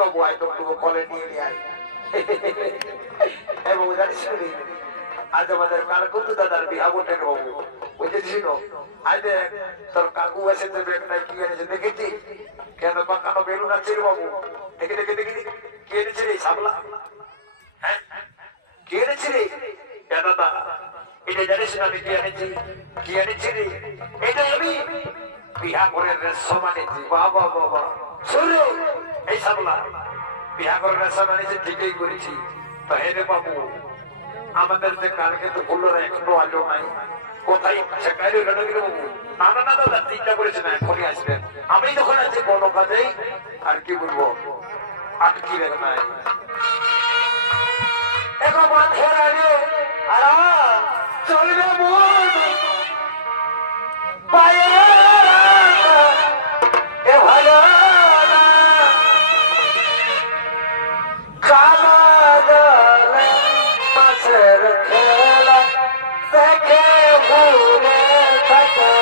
বাবু আয় তো কলে নিয়ে নিয়ে আয়। বাবু জানিস আজ আমাদের কালকুন্দু দাদার বিহা বটে বাবু, বুঝেছিস? আজ দেখ তোর কাকু এসে ব্যাগটা কি এনেছে দেখেছি, কেন পাকানো বেলুন আছে রে বাবু। দেখে দেখে দেখে কে এনেছে রে সামলা? হ্যাঁ কে এনেছে রে? দাদা এটা জানিস না আমি কি এনেছি? কি এনেছি রে? এটা আমি বিহা করে রেশম আনেছি। বাবা বাবা শুনে এই সামলা বিহা করে রেশম আনেছি, ঠিকই করেছি। তো হে রে বাবু আমাদের যে কালকে তো বললো না এখনো আলো নাই, কোথায় সেখানে বাবু? না না না দাদা চিন্তা করেছে না, এখনই আসবেন। আমি যখন আছি কোনো কাজেই আর কি বলবো আটকি রেখ নাই। এখন মাঠের আগে চলবে ভালো মাছের খেলা দেখে ঘুরে থাকে।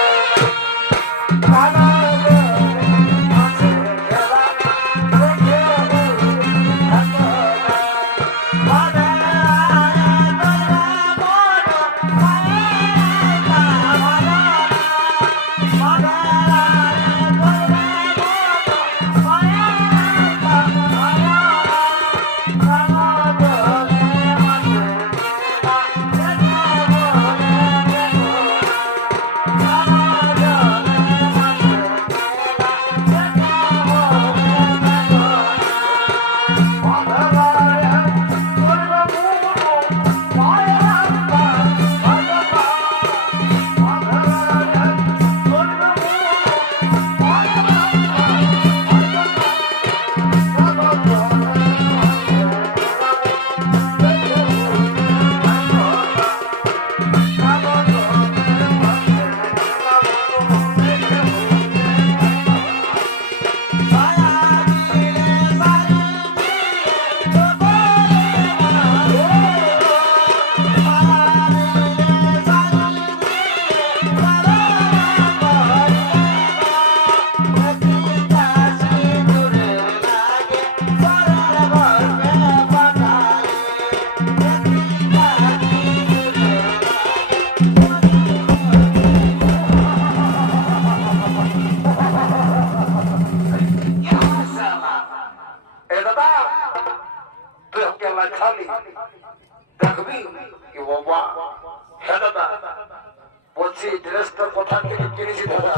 বলছি ড্রেসটা কোথা থেকে কিনেছি দাদা?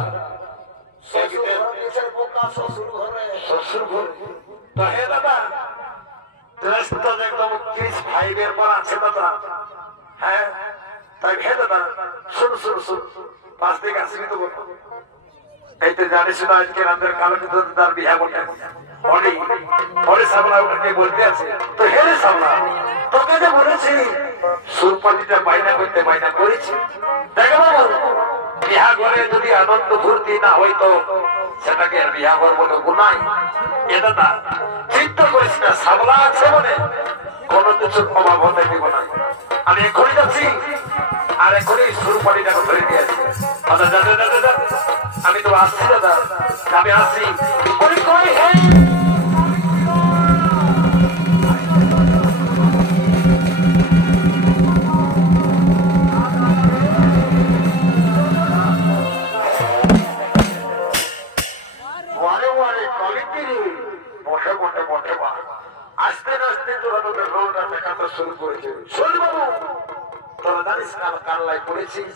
শ্বশুর ঘর। তো হে দাদা ড্রেসটা একদম 35 এর পর আছে দাদা। হ্যাঁ তাই হে দাদা শুন শুন শুন পাঁচ দিকে আসবি তো বলবো। এই তো জানিস না আজকে আমাদের কালো তার বিহা বটে। সামলা ওটাকে বলতে আছে। তো হে রে সামলা তোকে যে বলেছি সুরপাটিটা বাইনা করতে বাইনা করেছি। দেখো বিহা ঘরে যদি আনন্দ ফুর্তি না হইতো সেটাকে আর বিহা ঘর বলে গুনাই। এ দাদা চিন্তা করিস না, সামলা আছে বলে কোনো কিছুর অভাব হতে দিব না। আমি এখনই যাচ্ছি আর এখনই সুরপাটিটাকে ধরে দিয়ে আসছি। দাদা আমি তো আসছি দাদা, আমি আসছি। কই কই হে আস্তে আস্তে তোরা তোদের রোলটা দেখাতে শুরু করেছে। শোন বাবু তোরা জানিস কান্নায় পড়েছিস,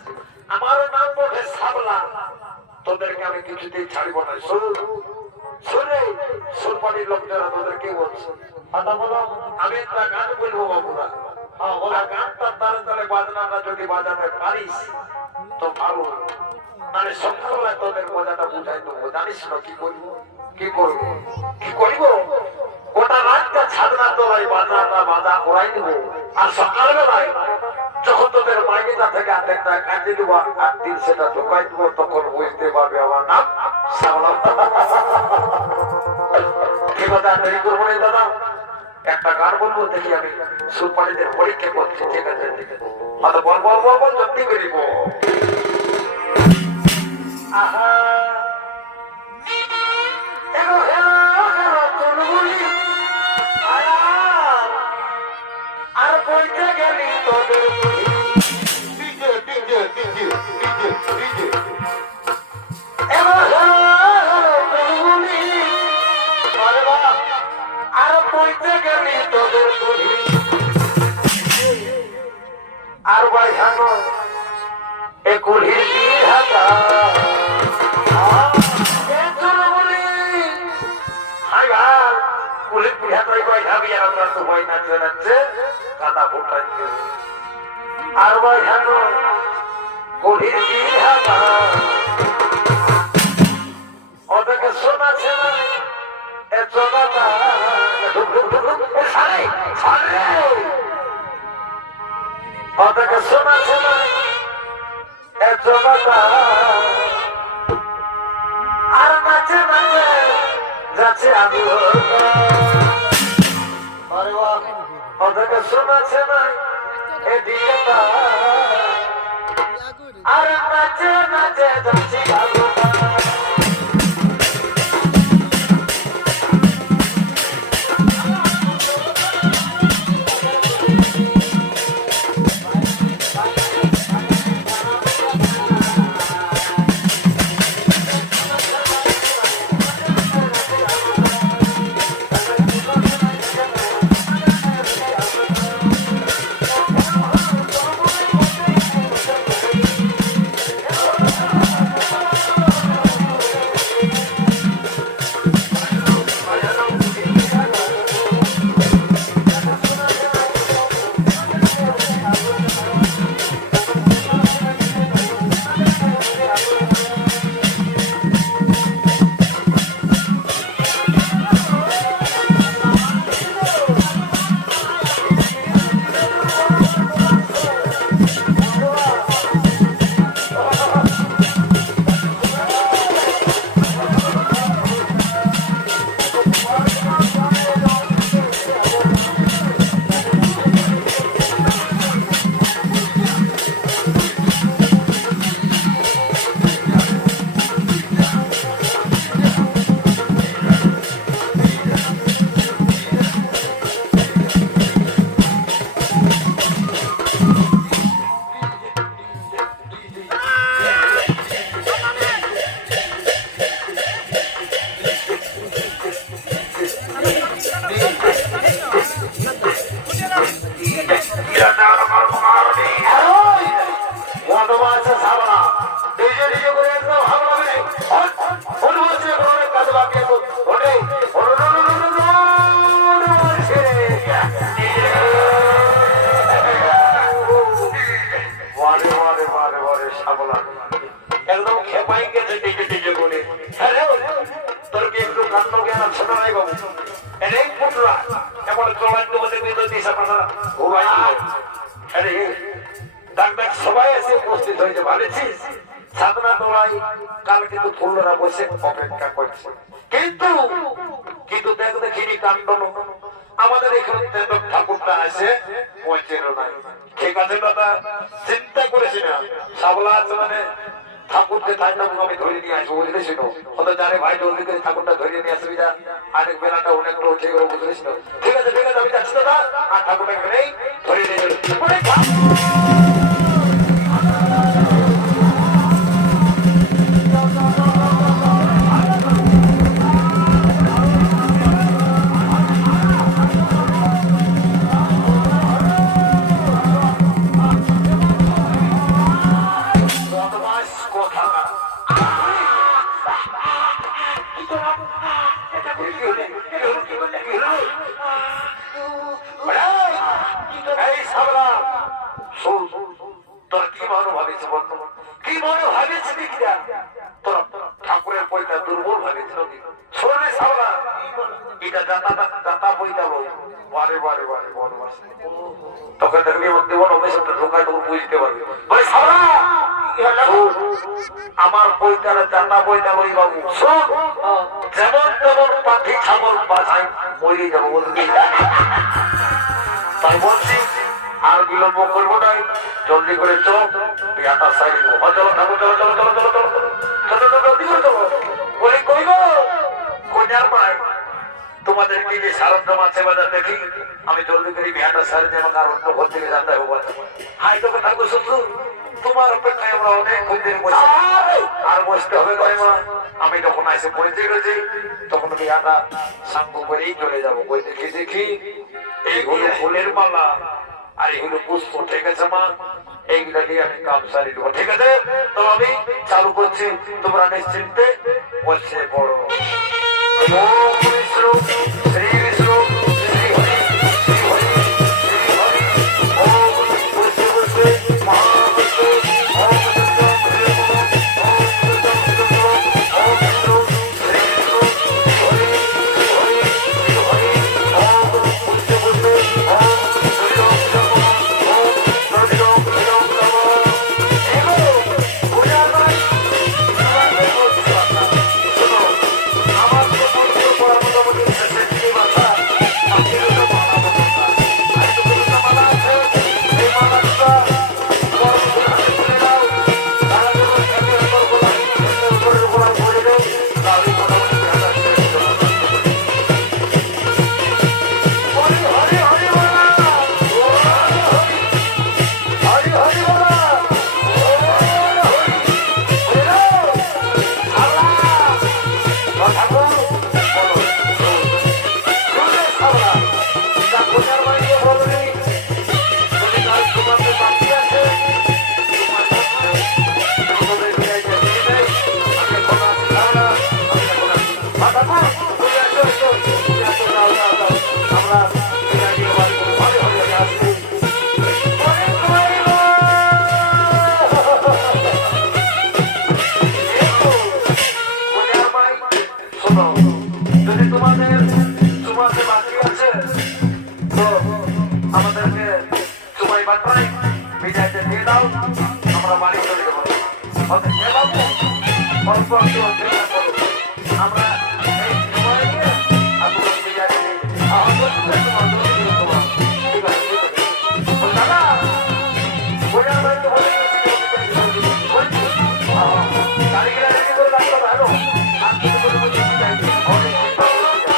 আমারও নাম বটে সাবলা, তোদেরকে আমি কিছুতেই ছাড়ব না। শুনে সুরপাড়ির লোকরা তোদেরকে বলছে আমি একটা গান বলবো বাবুরা। গানটা তালে তালে বাজনাটা যদি বাজাতে পারিস তো ভালো, মানে সকালবেলা তোদের মজাটা বুঝাই দেবো। জানিস না কি করবো কি করবো কি করিব? ওটা রাতটা ছাদনা তোলাই বাজনাটা বাজা করাই দিব, আর সকালবেলায় যখন তোদের মাইনেটা থেকে আর্ধেকটা কাটিয়ে দেবো আর দিন সেটা ঢোকাই দেবো, তখন বুঝতে পারবে আমার নাম সামলা। কি কথা দেরি করবো না দাদা, একটা গান বলবো দেখি আমি সুরপাড়িদের পরীক্ষা করছি। ঠিক আছে বল বল বল বল জলদি করিব। আহা ভাই হানো এ কুলির বিহাতা কুলির বিহাতাই ভাই হাবি আমরা তো ভয় নাচে নাচে কাদা ফুটাচ্ছে আর ভাই হানো কুলির বিহাতা ওটাকে শোনাছে না এ চোদাটা সারে সারে ওটাকে শোনাছে না এ চোদাটা আর নাচে নাচে যাচ্ছে আমি ওটাকে শোনাছে না এ দিয়েটা আর নাচে নাচে যাচ্ছে আমি একদম খেপাই গেছে ডিজে ডিজে করে তোর কি একটু কান্ন জ্ঞান আছে না নাই বাবু এনে পুটরা এমন চলাইতে বলে বিদ্যুৎ দিশা পানা ও ভাই আরে ডাক্তার সবাই এসে উপস্থিত হয়েছে ভালেছিস সাধনা দোলাই কাল কিন্তু ফুলরা বসে অপেক্ষা করছে কিন্তু কিন্তু দেখ দেখিনি কাণ্ড আমাদের এখানে ঠাকুরটা আছে পৌঁছেরও নাই ঠিক আছে দাদা চিন্তা করেছি না সাবলা আছে মানে ঠাকুরকে ঠাকুরকে আমি ধরে নিয়ে আসবো বুঝলেছিল হয়তো জানে ভাই জলদি করে ঠাকুরটা ধরে নিয়ে আসবি যা আরেক বেলাটা অনেকটা উঠে গেল বুঝলেছিল ঠিক আছে আমি যাচ্ছি দাদা আর ঠাকুরটা এখানেই ধরে নিয়ে যাবে ঠাকুরের পয়টা দুর্বল ভাবেছিল শরীরে সাবলা এটা দাতা বইটা বারে বারে বারে বনবাস তখন দেখবি দেবন অবশ্যই ঢোকায় তখন বুঝতে পারবে বলে সাবলা আমার বইটারে দাতা বইটা লই বাবু শোন যেমন তেমন পাখি ছাগল বাসায় মরে যাবো বলবি তাই বলছি আর বিলম্ব করবো নাই জলদি করে চল বিয়াটা সাইড চলো ঠাকুর চলো চলো চলো চলো চলো চলো চলো জলদি করে চলো বলি কই গো কইনার ভাই তোমাদেরকে যে সারঞ্জাম আছে বাজার দেখি আমি জলদি করে বিয়াটা সাইড যেমন আর অন্য ঘর থেকে জানতে হবে হাই তো ঠাকুর শ্বশুর তোমার অপেক্ষায় আমরা অনেকক্ষণ ধরে বসে আর বসতে হবে মা আমি যখন এসে পড়তে গেছি তখন বিয়াটা সাঙ্গ করেই চলে যাবো বই দেখি দেখি এই হলো ফুলের মালা আর এগুলো পুষ্প ঠিক আছে মা এইগুলা দিয়ে আমি কাম সারি দেবো, ঠিক আছে? তো আমি চালু করছি, তোমরা নিশ্চিন্তে বসে পড়ো। ওম বিষ্ণু শ্রী বিষ্ণু শ্রী হরি শ্রী হরি শ্রী হরি। ওম বসে বসে মহাবিষ্ণু ওম বিষ্ণু শ্রী ওম বিষ্ণু শ্রী বিষ্ণু শ্রী হরি শ্রী হরি শ্রী হরি। ওম বসে বসে ওম হরিওম নমঃ ওম হরিওম নমঃ। এগো বুঝা ভাই তোমাদের বলছি কথা শোনো। আমার তো মন্ত্র পড়ার মোটামুটি শেষের দিকে বাচ্চা আপনি তো মালা বলুন না, আমি তো বলুন না মালা আছে, এই মালাটা গর্ভের হাতে তুলে দাও, তারা যখন খেতে উপর গোলা উপরের গোলা ভরে দেয় তাহলে মোটামুটি ধ্যান আসছে। হরি হরি হরি বলা, হরি হরি বলা, হরি আল্লাহ ঠাকুর বলো শুনে খাবলা যা খোঁজার বাইরে বলনি যদি কাজ তোমাদের বাকি আছে তোমাদের বিদায়টা দিয়ে দেয়। আমি এখন আসি খাবলা, আমি এখন আসি ঠাকুর তুমি আসো এসো তুমি আসো যাও যাও যাও আমরা বিদায় দিয়ে বাড়ি করে হরে হরে আমি আসছি। শোনো যদি তোমাদের তোমাদের বাকি আছে তো আমাদেরকে সময় বাঁচাই বিদায়টা দিয়ে দাও, আমরা বাড়ি চলে যাবো। বাবু অল্প একটু অপেক্ষা করো, আমরা এই সময় নিয়ে আপনাদের বিদায় দিই। তোমার ঠিক আছে দাদা বোঝার বাড়িতে বলে তারিখে রেডি করে রাখতে হবে। হ্যালো আর কিছু করে বলছি বিদায় দিই। অনেক চিন্তা করছি।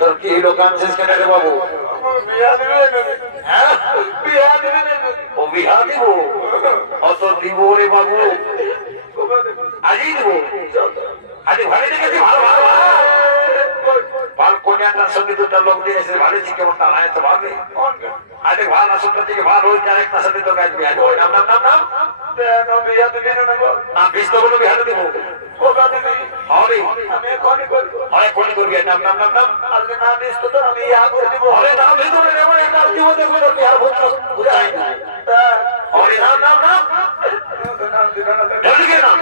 তোর কি হলো কাঁদছিস কেন রে বাবু? হ্যাঁ ও বিহা দিব? অত দিব রে বাবু, আজই দিব। আজকে ভালো দেখেছি, ভালো ভালো ভালো কন্যাটার সঙ্গে দুটা লোক দিয়ে এসে ভালোছি কেমন তা নাই তো ভাবে। আজকে ভালো না শুনতে থেকে ভালো হয়েছে, আরেকটার সাথে তো কাজ বিয়া দেবো। নাম নাম নাম নাম না বিশ তো বলো বিহারে দিব। অনেক কোনি করবি, নাম নাম নাম নাম আজকে না বিশ তো আমি ইয়া করে দিব। আরে নাম দিতে বলে রে বলে নাম দিব দেখবে তো বিহার ভূত বুঝাই না। আরে নাম নাম নাম জলদি নাম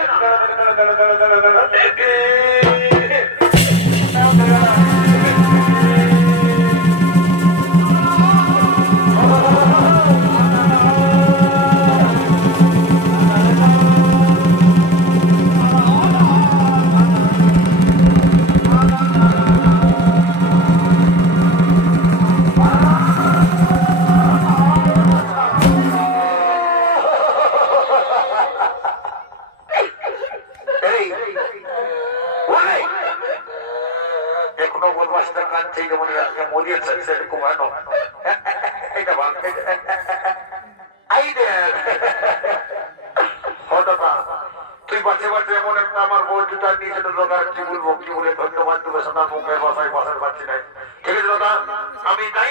তুই বাঁচে বাঁচে এমন একটা আমার বলটা নিয়ে সেটা দরকার কি বলবো কি বলে ধন্যবাদ দেবে সাদা মুখের বাসায় বাসার পাচ্ছি নাই। ঠিক আছে দাদা, আমি তাই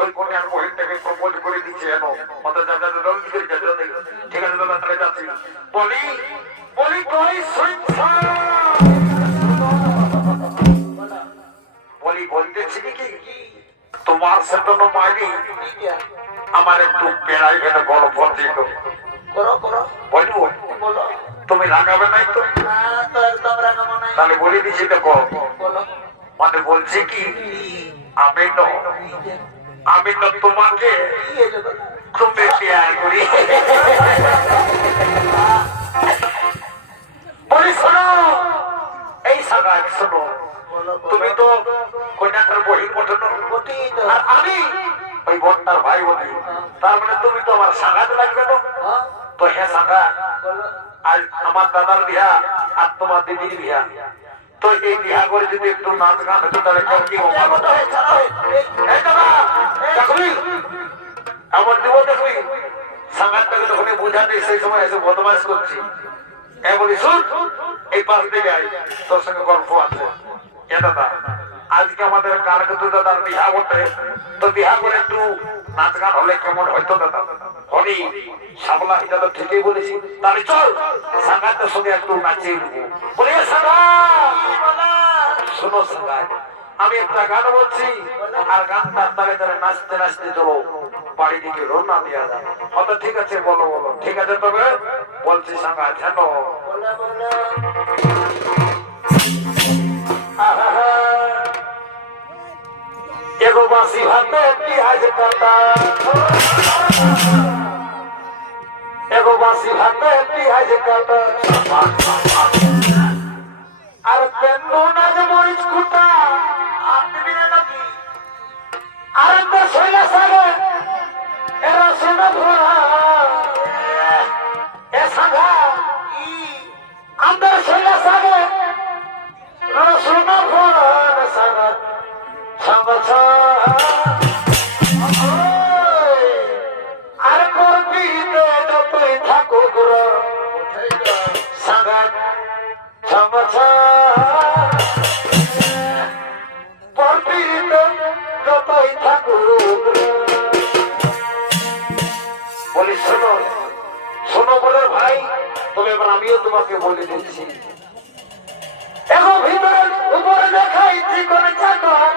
ওই কোনে আর বহিনটাকে প্রপোজ করে দিচ্ছি এন মতো যা যা জলদি করে যা জলদি। ঠিক আছে দাদা, তাহলে যাচ্ছি। বলি বলি তুই বলি বলতেছি কি তোমার সেটা মাইনি আমার একটু বেড়াই ভেবে গল্প দিল বলবো, তুমি রাগাবে নাই তো? তাহলে বলে দিচ্ছি দেখো, মানে বলছি কি আমি না তোমাকে তুমি প্যার করি। বলি শোনো এই সাগায় শোনো, তুমি তো কন্যাটার বহির পঠানো আর আমি ওই বোনটার ভাই বলি, তার মানে তুমি তো আমার সাগাতে লাগবে তো। তো হ্যাঁ সাগা, আজ আমার দাদার বিয়া আর তোমার দিদির বিয়া, তো এই বিয়া করে যদি একটু নাচ গান হতো তাহলে কি আমার দিব দেখবি সাগারটাকে যখন বুঝাতে সেই সময় এসে বদমাস করছি। হ্যাঁ বলি শুন, এই পাশ থেকে আই, তোর সঙ্গে গল্প আছে। দাদা আজকে আমাদের কালকে দাদার বিয়া বটে, তো বিয়া করে একটু নাচ গান হলে কেমন হয়তো দাদা? হরি সাবলা হিসাবে ঠিকই বলেছি, তাহলে চল সাঙ্গাতের সঙ্গে একটু নাচিয়ে নেবো। বলি শোনো সাঙ্গাত, আমি একটা গান বলছি আর গানটার তালে তালে নাচতে নাচতে চলো বাড়ি দিকে রওনা দেওয়া যায়। অত ঠিক আছে, বলো বলো। ঠিক আছে তবে বলছি সাঙ্গাত, হ্যাঁ এগো বাসি ভাতে পেঁয়াজ কাটা, এগো বাসি ভাতে পেঁয়াজ কাটা, আর কেন নাচ মরিচ কুটা, আর একটা শৈলা সাগে এরা শোনা ভরা এ সাগা আমাদের শৈলা সাগে শোনা ভরা সাগা আর করবি যতই থাকুক সাগাত পড়বি যতই থাকুক। বলি শোনো শোনো বলে ভাই, তবে এবার আমিও তোমাকে বলে দিচ্ছি, এখন ভিতরে উপরে দেখাই চিকন চাকর